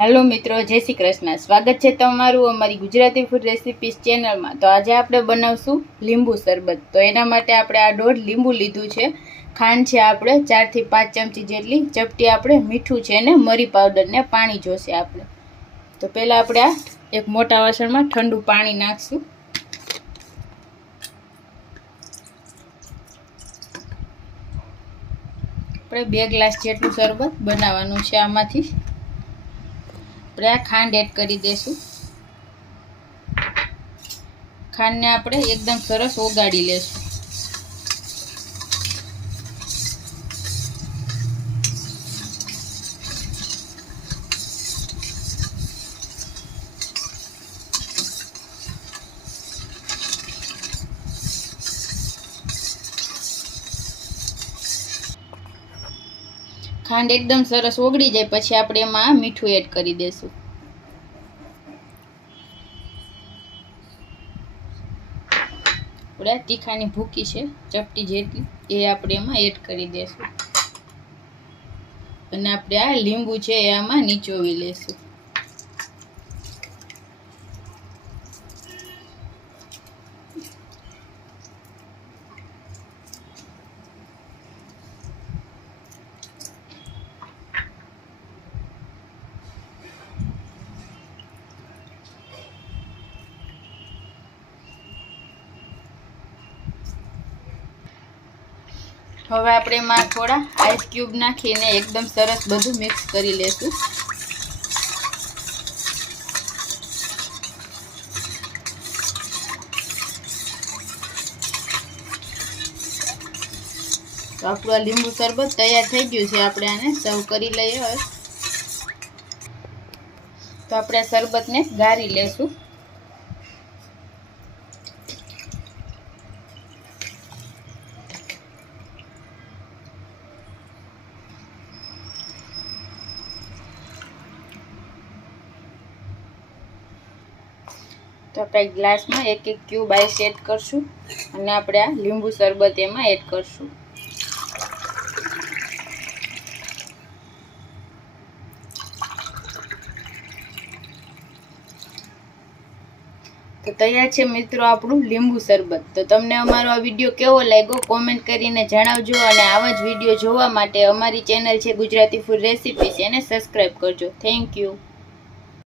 Hello મિત્રો, જય શ્રી કૃષ્ણ. સ્વાગત છે તમારું અમારી ગુજરાતી ફૂડ રેસિપીસ ચેનલમાં. તો આજે આપણે બનાવશું લીંબુ શરબત. તો એના માટે આપણે આ 1.5 લીંબુ લીધું છે. ખાંડ છે આપણે 4 થી 5 ચમચી જેટલી. ચપટી આપણે મીઠું છે ને મરી પાવડર ને પાણી જોશે આપણે. તો પહેલાં આપણે આ એક મોટા વાસણમાં ઠંડુ પાણી નાખશું. આપણે 2 ગ્લાસ જેટલું શરબત બનાવવાનું છે. આમાંથી આપણે આ ખાંડ એડ કરી દઈશું. ખાંડને આપણે એકદમ સરસ ઓગાળી લેશું. ખાંડ એકદમ સરસ ઓગળી જાય પછી આપણે એમાં મીઠું એડ કરી દઈશું. આપણે તીખાની ભૂકી છે ચપટી જેટલી એ આપણે એમાં એડ કરી દઈશું અને આપણે આ લીંબુ છે એ આમાં નીચોવી લેશું. હવે આપણે એમાં થોડા આઈસ ક્યુબ નાખીને એકદમ સરસ બધું મિક્સ કરી લેશું. તો આપણું આ લીંબુ શરબત તૈયાર થઈ ગયું છે. આપણે આને સર્વ કરી લઈએ. હવે તો આપણે આ શરબતને ગાળી લેશું. તો આપણે ગ્લાસમાં એક ક્યુબ આઈસ એડ કરશું અને આપણે આ લીંબુ શરબત એમાં એડ કરશું. તો તૈયાર છે મિત્રો આપણું લીંબુ શરબત. તો તમને અમારો આ વિડીયો કેવો લાગ્યો કોમેન્ટ કરીને જણાવજો અને આવા જ વિડીયો જોવા માટે અમારી ચેનલ છે ગુજરાતી ફૂડ રેસિપીસ એને સબસ્ક્રાઈબ કરજો. Thank you.